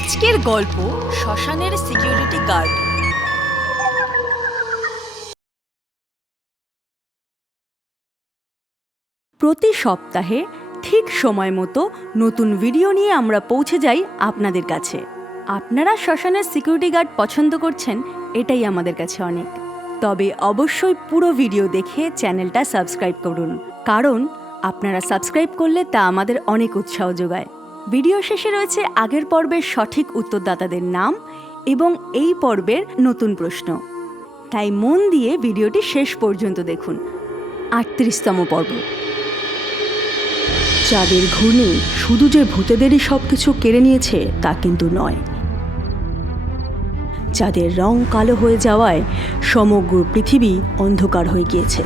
আজকের গল্প শ্মশানের সিকিউরিটি গার্ড। প্রতি সপ্তাহে ঠিক সময় মতো নতুন ভিডিও নিয়ে আমরা পৌঁছে যাই আপনাদের কাছে। আপনারা শ্মশানের সিকিউরিটি গার্ড পছন্দ করছেন, এটাই আমাদের কাছে অনেক। তবে অবশ্যই পুরো ভিডিও দেখে চ্যানেলটা সাবস্ক্রাইব করুন, কারণ আপনারা সাবস্ক্রাইব করলে তা আমাদের অনেক উৎসাহ যোগায়। ভিডিও শেষে রয়েছে আগের পর্বের সঠিক উত্তরদাতাদের নাম এবং এই পর্বের নতুন প্রশ্ন, তাই মন দিয়ে ভিডিওটি শেষ পর্যন্ত দেখুন। ৩৮তম পর্ব। চাঁদের ঘূর্ণি শুধু যে ভূতেদেরই সবকিছু কেড়ে নিয়েছে তা কিন্তু নয়। চাঁদের রং কালো হয়ে যাওয়ায় সমগ্র পৃথিবী অন্ধকার হয়ে গিয়েছে।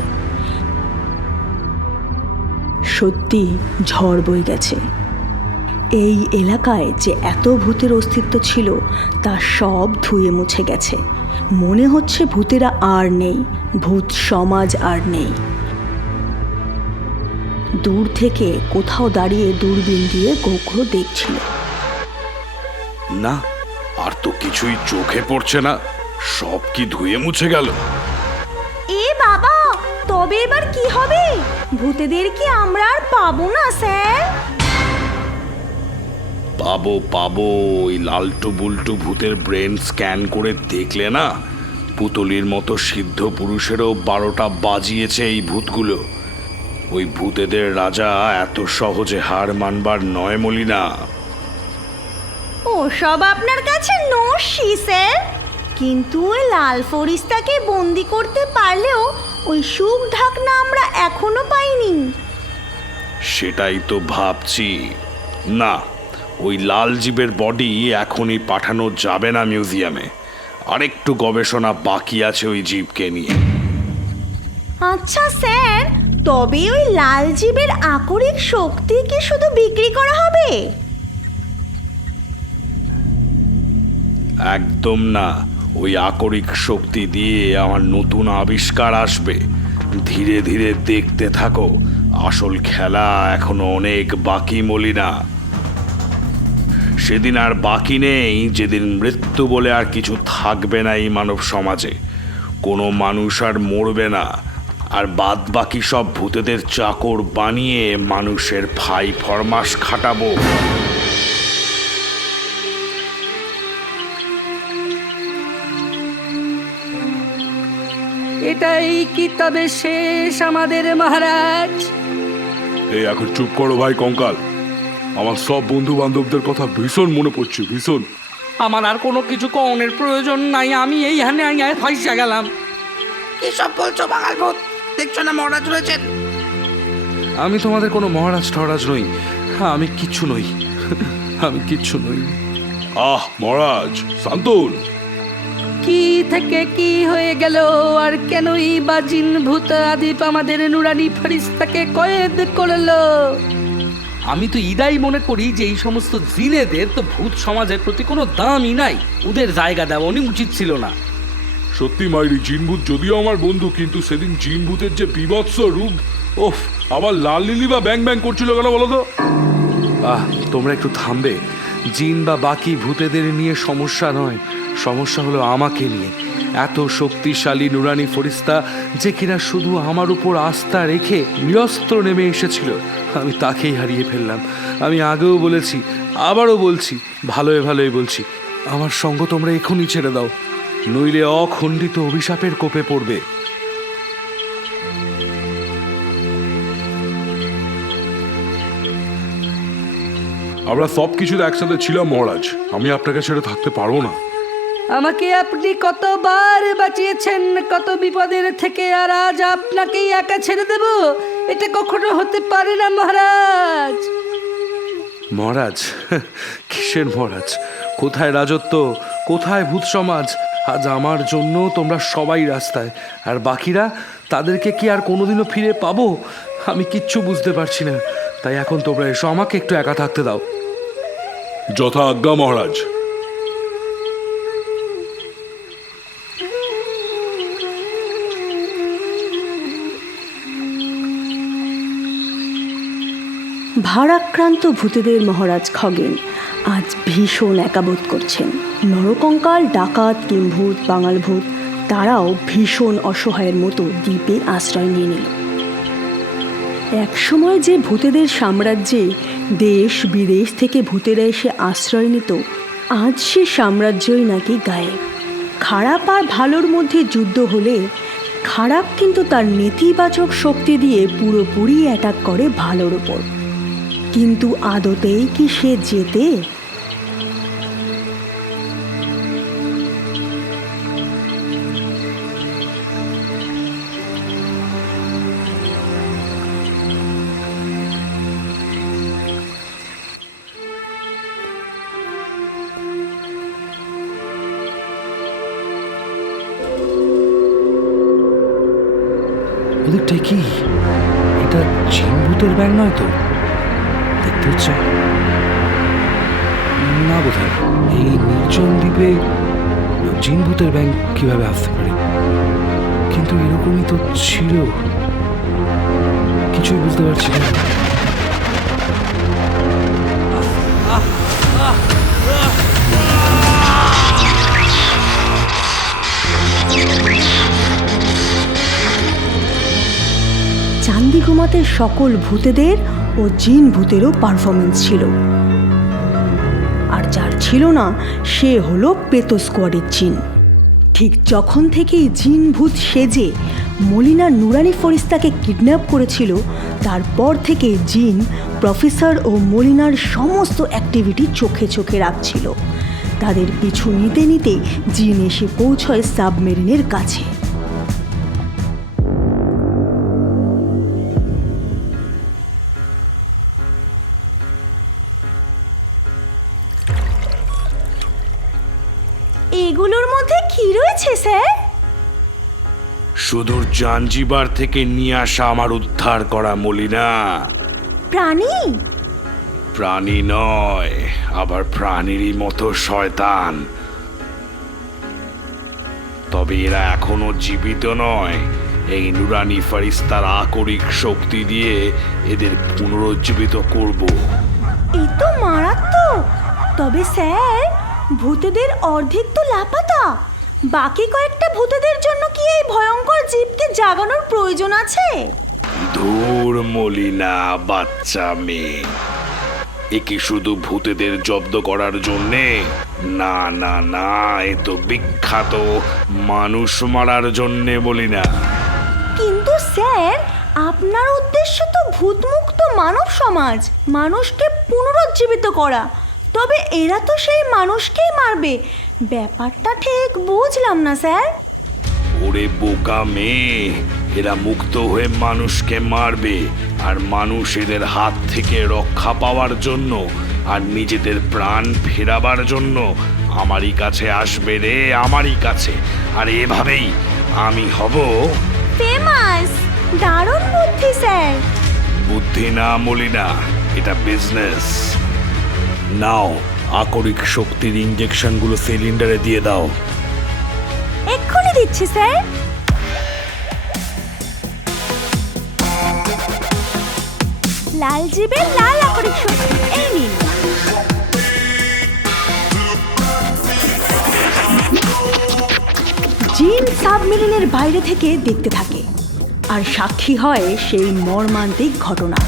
সত্যি ঝড় বয়ে গেছে। এই এলাকায় যে এত ভূতের অস্তিত্ব ছিল তা সব ধুয়ে মুছে গেছে। মনে হচ্ছে ভূতেরা আর নেই, ভূত সমাজ আর নেই। দূর থেকে কোথাও দাঁড়িয়ে দূরবীন দিয়ে গোখরো দেখছিল। না, আর তো কিছুই চোখে পড়ছে না, সব কি ধুয়ে মুছে গেল? এ বাবা, তবে এবার কি হবে? ভূতেদের কি আমরা আর পাবো না স্যার? পাবো, ওই লালটু বুলটু ভূতের ব্রেন স্ক্যান করে দেখলে না, পুতলির মতো সিদ্ধ পুরুষেরও 12টা বাজিয়েছে এই ভূতগুলো। ওই ভূতেদের রাজা এত সহজে হার মানবার নয় মলিনা। ওসব আপনার কাছে নস্যি স্যার, কিন্তু ওই লাল ফরিস্তাকে বন্দি করতে পারলেও ওই সুখ ঢাকনা আমরা এখনো পাইনি। সেটাই তো ভাবছি। না, ওই লাল জীবের বডি এখনই পাঠানো যাবে না মিউজিয়ামে। আরেকটু গবেষণা বাকি আছে ওই জীবকে নিয়ে। আচ্ছা স্যার, তবে ওই লাল জীবের আকরিক শক্তি কি শুধু বিক্রি করা হবে? একদম না, ওই আকরিক শক্তি দিয়ে আমার নতুন আবিষ্কার আসবে। ধীরে ধীরে দেখতে থাকো, আসল খেলা এখনো অনেক বাকি মলিনা। সেদিন আর বাকি নেই যেদিন মৃত্যু বলে আর কিছু থাকবে না এই মানব সমাজে। কোনো মানুষ আর মরবে না, আর বাদ বাকি সব ভূতেদের চাকর বানিয়ে মানুষের ফাই ফরমাস খাটাবো। এটাই কি তবে শেষ আমাদের মহারাজ? এই এখন চুপ করো ভাই কঙ্কাল, আমার সব বন্ধু বান্ধবদের কথা ভীষণ মনে পড়ছে, ভীষণ। আমার আর কোনো কিছু কনের প্রয়োজন নাই, আমি এই হানে আইয়ায় ফাইসা গেলাম। কি সব বলছো বাঙাল ভূত? দেখছো না মহারাজ রয়েছেন? আমি তোমাদের কোনো মহারাজ ঠরাজ নই, আমি কিচ্ছু নই, আমি কিচ্ছু নই। মহারাজ শান্তন। কি থেকে কি হয়ে গেল, আর কেনই বা জিন ভূত আদিপ আমাদের নুরানি ফরিস্তাকে কয়েদ করলো? আমি তো ইদাই মনে করি যে এই সমস্ত জিনেদের তো ভূত সমাজের প্রতি কোনো দামই নাই, ওদের জায়গা দেওয়া উচিত ছিল না। সত্যি মাইরি, জিনভূত যদিও আমার বন্ধু, কিন্তু সেদিন জিনভূতের যে বিভৎস রূপ, ওফ, আবার লাল লিলি বা ব্যাং ব্যাং করছিল কেন বলো তো? তোমরা একটু থামবে? জিন বা বাকি ভূতেদের নিয়ে সমস্যা নয়, সমস্যা হলো আমাকে নিয়ে। এত শক্তিশালী নুরানি ফরিস্তা যে কিনা শুধু আমার উপর আস্থা রেখে নিরস্ত্র নেমে এসেছিল, আমি তাকেই হারিয়ে ফেললাম। আমি আগেও বলেছি, আবারও বলছি, ভালোই বলছি, আমার সঙ্গ তোমরা এখনই ছেড়ে দাও, নইলে অখণ্ডিত অভিশাপের কোপে পড়বে। আমরা সব কিছুতে একসাথে ছিলাম মহারাজ, আমি আপনাকে ছেড়ে থাকতে পারবো না। আমাকে আপনি কতবার বাঁচিয়েছেন কত বিপদের থেকে, আর আজ আপনাকেই একা ছেড়ে দেব? এটা কখনো হতে পারে না মহারাজ। মহারাজ? কিসের মহারাজ? কোথায় রাজত্ব, কোথায় ভূত সমাজ? আজ আমার জন্য তোমরা সবাই রাস্তায়, আর বাকিরা, তাদেরকে কি আর কোনোদিনও ফিরে পাবো? আমি কিচ্ছু বুঝতে পারছি না। তাই এখন তোমরা এসো, আমাকে একটু একা থাকতে দাও। যথা আজ্ঞা মহারাজ। ভারাক্রান্ত ভূতেদের মহারাজ খগেন আজ ভীষণ একাবোধ করছেন। নরকঙ্কাল, ডাকাত, কিম্ভূত, বাঙাল ভূত তারাও ভীষণ অসহায়ের মতো দ্বীপে আশ্রয় নিয়ে নিল। একসময় যে ভূতেদের সাম্রাজ্যে দেশ বিদেশ থেকে ভূতেরা এসে আশ্রয় নিত, আজ সে সাম্রাজ্যই নাকি গায়েব। খারাপ আর ভালোর মধ্যে যুদ্ধ হলে খারাপ কিন্তু তার নেতিবাচক শক্তি দিয়ে পুরোপুরি অ্যাটাক করে ভালোর ওপর। কিন্তু আদতেই কি সে জেতে? ওদিকটাই কি? এটা জিনভূতের ব্যাং নয় তো? দেখতে হচ্ছে না বোধহয়। এই নির্জন দ্বীপে জিনভূতের ব্যাং কিভাবে আসতে পারে? কিন্তু এরকমই তো ছিল, কিছুই বুঝতে পারছি না। চান্দিঘুমাতে সকল ভূতেদের ও জিন ভূতেরও পারফরমেন্স ছিল, আর যার ছিল না সে হলো পেতো স্কোয়াডের জিন। ঠিক যখন থেকে জিন ভূত সেজে মলিনা নুরানি ফরিস্তাকে কিডন্যাপ করেছিল, তারপর থেকে জিন প্রফেসর ও মলিনার সমস্ত অ্যাক্টিভিটি চোখে চোখে রাখছিল। তাদের পিছু নিতে নিতে জিন এসে পৌঁছয় সাবমেরিনের কাছে। এগুলোর মধ্যে কি রয়েছে স্যার? সুদূর জাঞ্জিবার থেকে নিয়ে আসা আমার উদ্ধার করা মলিনা। প্রাণী? প্রাণী নয়, আবার প্রাণীরই মতো শয়তান। তবে এরা এখনো জীবিত নয়। এই নুরানি ফারিস্তার আকরিক শক্তি দিয়ে এদের পুনরুজ্জীবিত করব। এই তো মারাত্মক। তবে স্যার, ভূতেদের অর্ধেক তো লাপাতা। বাকি কয়েকটা ভূতেদের জন্য কি এই ভয়ঙ্কর জীবকে জাগানোর প্রয়োজন আছে? ধুর মলিনা বাচ্চা মেয়ে, এ কি শুধু ভূতেদের জব্দ করার জন্যে? না না না, এ তো বিখ্যাত মানুষ মারার জন্যে মলিনা। কিন্তু স্যার, আপনার উদ্দেশ্য তো ভূতমুক্ত মানব সমাজ, মানুষকে পুনরুজ্জীবিত করা। তবে এরা তো সেই মানুষকেই মারবে। ব্যাপারটা ঠিক বুঝলাম না স্যার। ওরে বোকা মেয়ে, এরা মুক্ত হয়ে মানুষকে মারবে, আর মানুষ এদের হাত থেকে রক্ষা পাওয়ার জন্য আর নিজেদের প্রাণ ফেরাবার জন্য আমারই কাছে আসবে রে, আমারই কাছে। আর এভাবেই আমি হব ফেমাস। দারুণ বুদ্ধি স্যার। বুদ্ধি না মলিনা, এটা বিজনেস। নাও, আকরিক শক্তির ইঞ্জেকশনগুলো সিলিন্ডারে দিয়ে দাও। এক্ষুনি দিচ্ছি স্যার। লাল জিবে লাল আকরিক শক্তি, এই নিন। জিন সাবমেরিনের বাইরে থেকে দেখতে থাকে আর সাক্ষী হয় সেই মর্মান্তিক ঘটনা।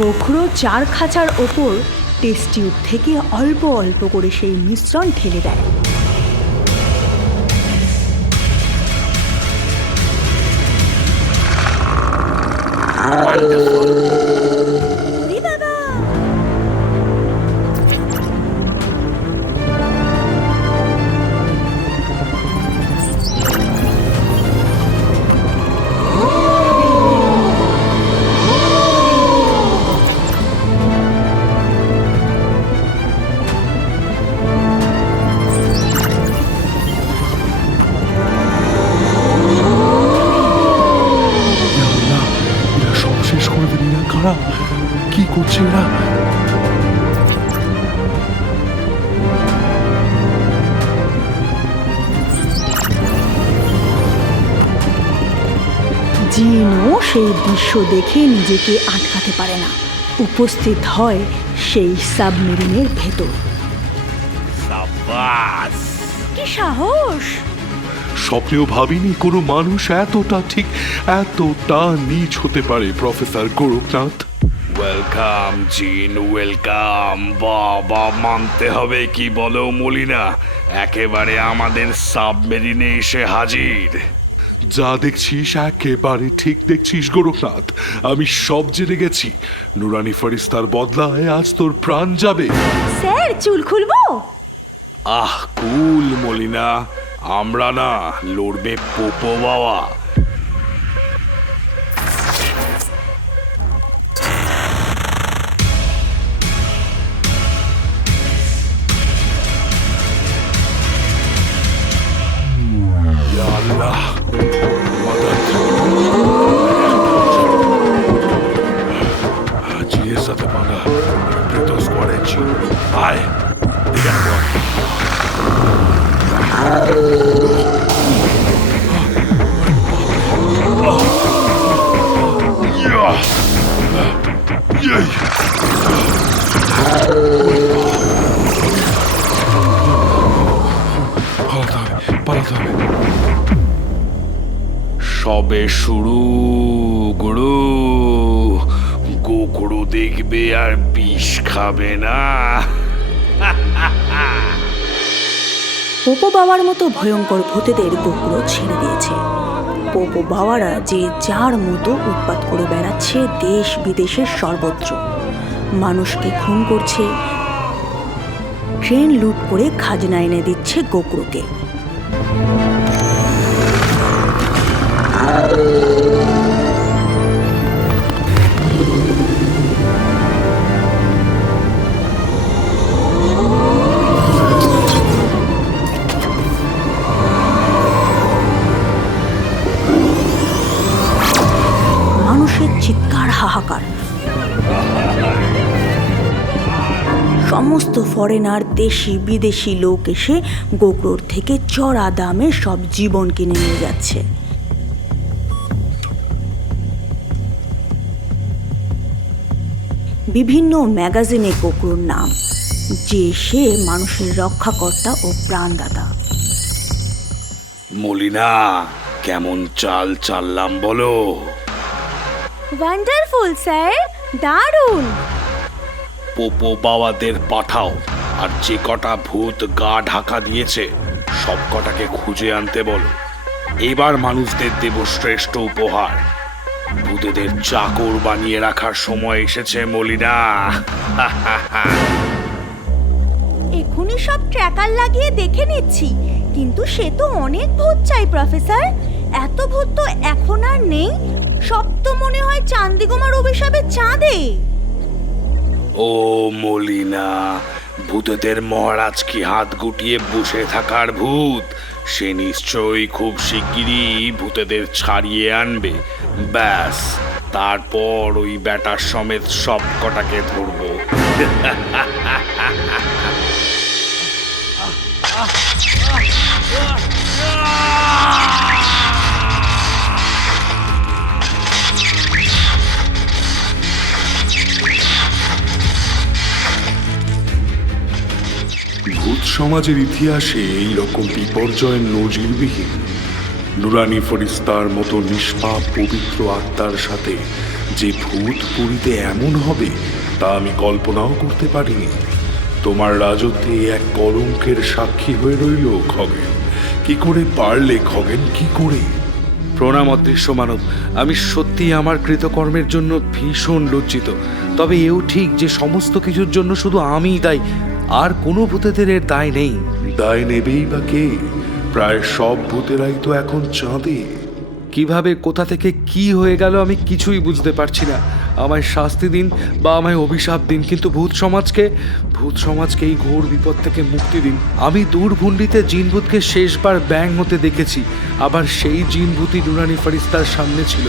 গোখরো 4 খাঁচার ওপর টেস্ট টিউব থেকে অল্প অল্প করে সেই মিশ্রণ ঢেলে দেয়। কি করছে এরা? জিনও সেই দৃশ্য দেখে নিজেকে আটকাতে পারে না, উপস্থিত হয় সেই সাবমেরিনের ভেতর। সাবাস! কি সাহস! স্বপ্নেও ভাবিনি কোনো মানুষ এতটা নীচ হতে পারে, প্রফেসর গোরখনাথ। ওয়েলকাম জিন, ওয়েলকাম। বাবা, মানতে হবে কি বলো মলিনা, একেবারে আমাদের সাবমেরিনে এসে হাজির। যা দেখছিস একেবারে ঠিক দেখছিস গোরখনাথ, আমি সব জেনে গেছি। নুরানি ফেরেশতার বদলায় আজ তোর প্রাণ যাবে। স্যার, চুল খুলবো? আহ কুল মলিনা, আমরা না, লড়বে পোপো বাবা। ইয়া আল্লাহ, মাদার জিনের সাথে পাঙ্গা, প্রেতো স্কোয়াডে জি। আয় দিকে বল। সবে শুরু গুরু, গোগুরু দেখবে আর বিষ খাবে না। পোপো বাবার মতো ভয়ঙ্কর ভূতেদের গোকুল ছেড়ে দিয়েছে। পোপো বাবারা যে যার মতো উৎপাত করে বেড়াচ্ছে দেশ বিদেশের সর্বত্র, মানুষকে খুন করছে, ট্রেন লুট করে খাজনা এনে দিচ্ছে গোকুলকে। মানুষের চিৎকার, হাহাকার। সমস্ত ফরেনার, দেশি বিদেশি লোক এসে গোকুল থেকে চড়া দামে সব জীবন কিনে নিয়ে যাচ্ছে। বিভিন্ন ম্যাগাজিনে গোকুলর নাম, যে সে মানুষের রক্ষাকর্তা ও প্রাণদাতা। মলিনা, কেমন চাল চাললাম বলো? ওয়ান্ডারফুল স্যার, দারুণ। পোপো বাবাদের পাঠাও, আর যে কটা ভূত গা ঢাকা দিয়েছে সব কটাকে খুঁজে আনতে বলো। এবার মানুষদের দেব শ্রেষ্ঠ উপহার, ভূতেদের চাকর বানিয়ে রাখার সময় এসেছে মলিনা। এখনই সব ট্র্যাকার লাগিয়ে দেখে নিচ্ছি, কিন্তু সে তো অনেক ভূত চাই প্রফেসর। এত ভূত তো এখন আর নেই, সব তো মনে হয় চান্দিগোমার অভিশাপে চাঁদে। ও মলিনা, ভূতেদের মহারাজ কি হাত গুটিয়ে বসে থাকার ভূত? সে নিশ্চয়ই খুব শিগগিরই ভূতেদের ছাড়িয়ে আনবে। ব্যাস, তারপর ওই ব্যাটার সমেত সব কটাকে ধরবো। ভূত সমাজের ইতিহাসে এই রকম বিপর্যয়ের নজিরবিহীন। নুরানি ফেরেশতার মতো নিষ্পাপ পবিত্র আত্মার সাথে যে ভূত পুরীতে এমন হবে তা আমি কল্পনাও করতে পারিনি। তোমার রাজত্বে এক কলঙ্কের সাক্ষী হয়ে রইল খগেন। কি করে পারলে খগেন, কি করে? প্রণাম অদৃশ্য মানব, আমি সত্যি আমার কৃতকর্মের জন্য ভীষণ লজ্জিত। তবে এও ঠিক যে সমস্ত কিছুর জন্য শুধু আমিই দায়ী, আর কোনো ভূতেদের এর দায় নেই। দায় নেবেই বা কে? প্রায় সব ভূতেরাই তো এখন চাঁদে। কিভাবে, কোথা থেকে কি হয়ে গেল আমি কিছুই বুঝতে পারছি না। আমায় শাস্তি দিন বা আমায় অভিশাপ দিন, কিন্তু ভূত সমাজকে এই ঘোর বিপদ থেকে মুক্তি দিন। আমি দূরভূণ্ডিতে জিনভূতকে শেষবার ব্যাং হতে দেখেছি, আবার সেই জিনভূতই নুরানি ফেরেশতার সামনে ছিল।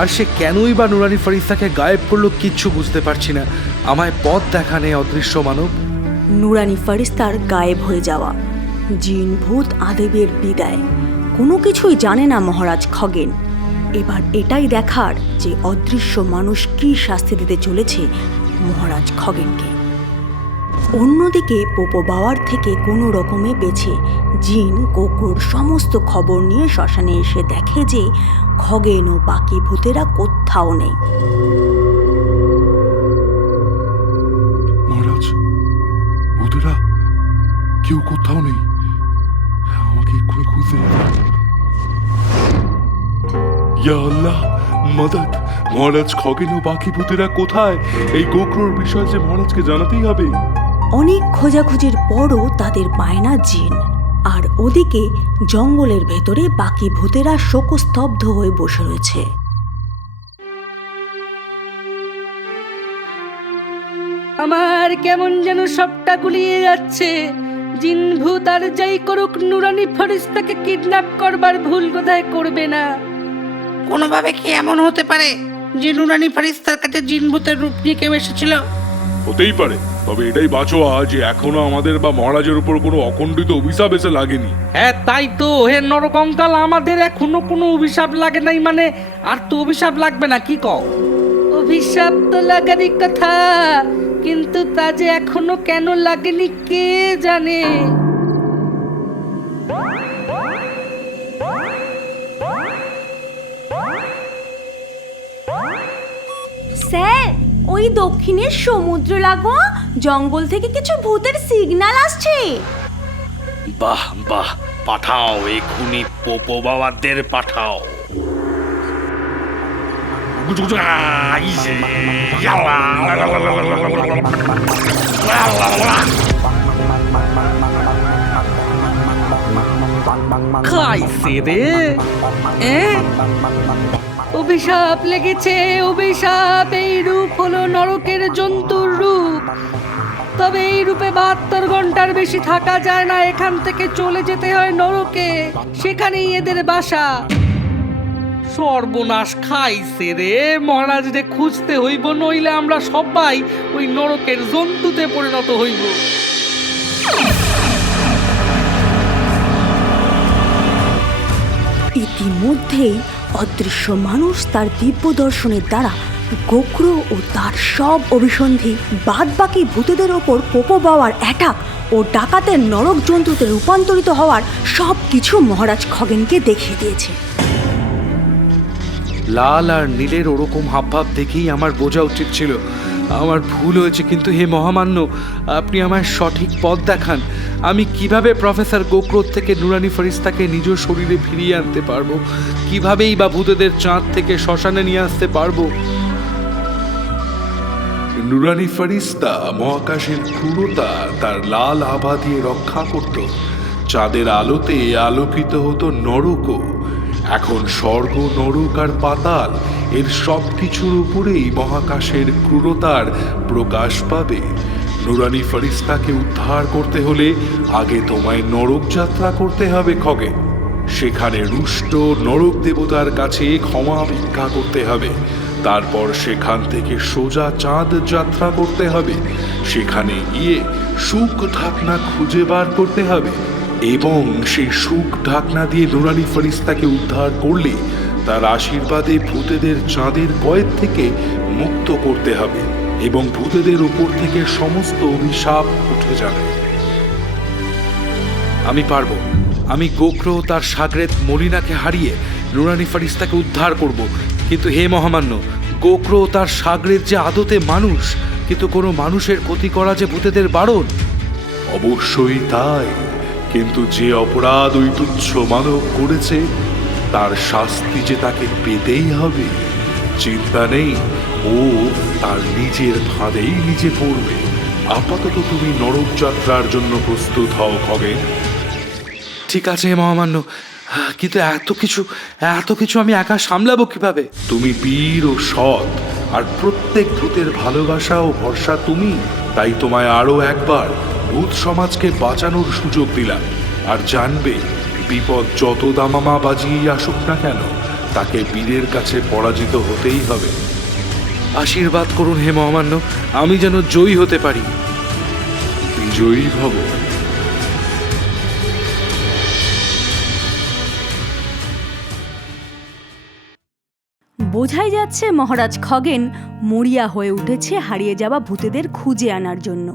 আর সে কেনই বা নুরানি ফেরেশতাকে গায়েব করলো কিচ্ছু বুঝতে পারছি না। আমায় পথ দেখানে অদৃশ্য মানব। নুরানি ফেরেশতার গায়েব হয়ে যাওয়া, জিন ভূত আদেবের বিদায়, কোনো কিছুই জানে না মহারাজ খগেন। এবার এটাই দেখার যে অদৃশ্য মানুষ কী শাস্তি দিতে চলেছে মহারাজ খগেনকে। অন্যদিকে পোপো বাওয়ার থেকে কোনো রকমে বেছে জিন গোকুর সমস্ত খবর নিয়ে শ্মশানে এসে দেখে যে খগেন ও বাকি ভূতেরা কোথাও নেই। মহারাজ, ভূতেরা কেউ কোথাও নেই, আমাকে এক্ষুনি খুঁজতে হবে। ইয়া আল্লাহ, মাদাদ! মহারাজ খগেন ও বাকি ভূতেরা কোথায়? এই গোকরোর বিষয় যে মহারাজকে জানাতেই হবে। অনেক খোঁজাখুঁজির পরও তাদের পায় না জিন। আর ওদিকে জঙ্গলের ভেতরে বাকি ভূতেরা শোকস্তব্ধ হয়ে বসে রয়েছে। আমার কেমন যেন সবটা গুলিয়ে যাচ্ছে। জিন ভূত আর যাই করুক, নুরানি ফরিস্তাকে কিডন্যাপ করবার ভুল কোথায় করবে না। কোনোভাবে কি এমন হতে পারে যে নুরানি ফারিস্তার কাছে জিন ভূতের রূপ নিয়ে কেউ এসেছিল? হতেই পারে, তবে এটাই বাঁচোয়া যে এখনো আমাদের বা মহারাজের উপর কোনো অখণ্ডিত অভিশাপ এসে লাগেনি। হ্যাঁ তাই তো, হে নরকঙ্কাল, আমাদের এখনো কোনো অভিশাপ লাগে নাই, মানে আর তো অভিশাপ লাগবে না, কি কও? অভিশাপ তো লাগারই কথা, কিন্তু তা যে এখনো কেন লাগেনি কে জানে। স্যার, ওই দক্ষিণের সমুদ্র লাগোয়া জঙ্গল থেকে কিছু ভূতের সিগন্যাল আসছে। বাহ বাহ, পাঠাও, এক্ষুনি পোপো বাবাদের পাঠাও। খাইছে রে, অভিশাপ লেগেছে, অভিশাপ। এই রূপ হলো নরকের জন্তুর রূপ। তবে এই রূপে 72 ঘন্টার বেশি থাকা যায় না, এখান থেকে চলে যেতে হয় নরকে, সেখানেই এদের বাসা। সর্বনাশ, খাইছে রে, মহারাজ রে খুঁজতে হইব, নইলে আমরা সবাই ওই নরকের জন্তুতে পরিণত হইব। ইতিমধ্যেই অদৃশ্য মানুষ তার দিব্য দর্শনের দ্বারা গোক্রো ও তার সব অভিসন্ধি বাদবাকি ভূতেদের ওপর পোপো বাওয়ার অ্যাটাক ও ডাকাতের নরক জন্তুতে রূপান্তরিত হওয়ার সব কিছু মহারাজ খগেনকে দেখিয়ে দিয়েছে। লাল আর নীলের ওরকম হাবভাব দেখেই আমার বোঝা উচিত ছিল আমার ভুল হয়েছে, কিন্তু হে মহামান্য, আপনি আমায় সঠিক পথ দেখান। আমি কিভাবে প্রফেসর গোক্রোথ থেকে নুরানি ফরিস্তাকে নিজ শরীরে ফিরিয়ে আনতে পারবো? কিভাবেই বা ভূতেদের চাঁদ থেকে শ্মশানে নিয়ে আসতে পারবো? নুরানি ফরিস্তা মহাকাশের ক্রূরতা তার লাল আভা দিয়ে রক্ষা করত। চাঁদের আলোতে আলোকিত হতো নরকও। এখন স্বর্গ, নরক আর পাতাল, এর সব কিছুর উপরেই মহাকাশের ক্রূরতার প্রকাশ পাবে। নুরানি ফরিস্তাকে উদ্ধার করতে হলে আগে তোমায় নরক যাত্রা করতে হবে খগেন। সেখানে রুষ্ট নরক দেবতার কাছে ক্ষমা ভিক্ষা করতে হবে। তারপর সেখান থেকে সোজা চাঁদ যাত্রা করতে হবে। সেখানে গিয়ে সুখ ঢাকনা খুঁজে বার করতে হবে এবং সেই সুখ ঢাকনা দিয়ে নুরানি ফরিস্তাকে উদ্ধার করলে তার আশীর্বাদে ভূতেদের চাঁদের কয়েদ থেকে মুক্ত করতে হবে এবং ভূতেদের উপর থেকে সমস্ত অভিশাপ উঠে যাবে। আমি পারবো। আমি গোক্রো তার সাগরেদ মলিনাকে হারিয়ে নুরানি ফরিস্তাকে উদ্ধার করব। কিন্তু হে মহামান্য, গোক্রো তার সাগরেদ যে আদতে মানুষ, কিন্তু কোনো মানুষের ক্ষতি করা যে ভূতেদের বারণ। অবশ্যই তাই, কিন্তু যে অপরাধ ওই তুচ্ছ মানব করেছে তার শাস্তি যে তাকে পেতেই হবে। চিন্তা নেই, ও তার নিজের ফাঁদেই নিজে পড়বে। আপাতত তুমি নরক যাত্রার জন্য প্রস্তুত হও খগেন। ঠিক আছে হে মহামান্য, কিন্তু এত কিছু আমি একা সামলাবো কিভাবে? তুমি বীর ও সৎ, আর প্রত্যেক ভূতের ভালোবাসা ও ভরসা তুমি। তাই তোমায় আরো একবার ভূত সমাজকে বাঁচানোর সুযোগ দিলাম। আর জানবে, বিপদ যত দামামা বাজিয়েই আসুক না কেন, তাকে বীরের কাছে পরাজিত হতেই হবে। আশীর্বাদ করুন হে মহামান্য, আমি যেন জয়ী হতে পারি। বিজয়ী ভব। বোঝাই যাচ্ছে মহারাজ খগেন মরিয়া হয়ে উঠেছে হারিয়ে যাওয়া ভূতেদের খুঁজে আনার জন্য।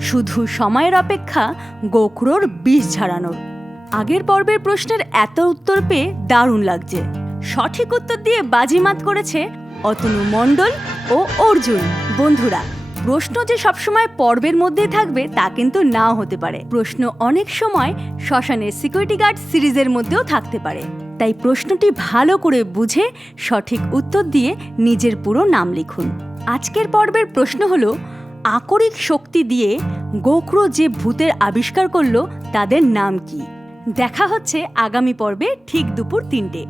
শুধু সময়ের অপেক্ষা গোখরোর বিষ ঝাড়ানোর। আগের পর্বের প্রশ্নের এত উত্তর পেয়ে দারুণ লাগছে। সঠিক উত্তর দিয়ে বাজিমাত করেছে অতনু মণ্ডল ও অর্জুন। বন্ধুরা, প্রশ্ন যে সবসময় পর্বের মধ্যেই থাকবে তা কিন্তু নাও হতে পারে। প্রশ্ন অনেক সময় শ্মশানের সিকিউরিটি গার্ড সিরিজের মধ্যেও থাকতে পারে। তাই প্রশ্নটি ভালো করে বুঝে সঠিক উত্তর দিয়ে নিজের পুরো নাম লিখুন। আজকের পর্বের প্রশ্ন হলো, আকরিক শক্তি দিয়ে গোখরো যে ভূতের আবিষ্কার করলো তাদের নাম কি? দেখা হচ্ছে আগামী পর্বে ঠিক দুপুর 3টে।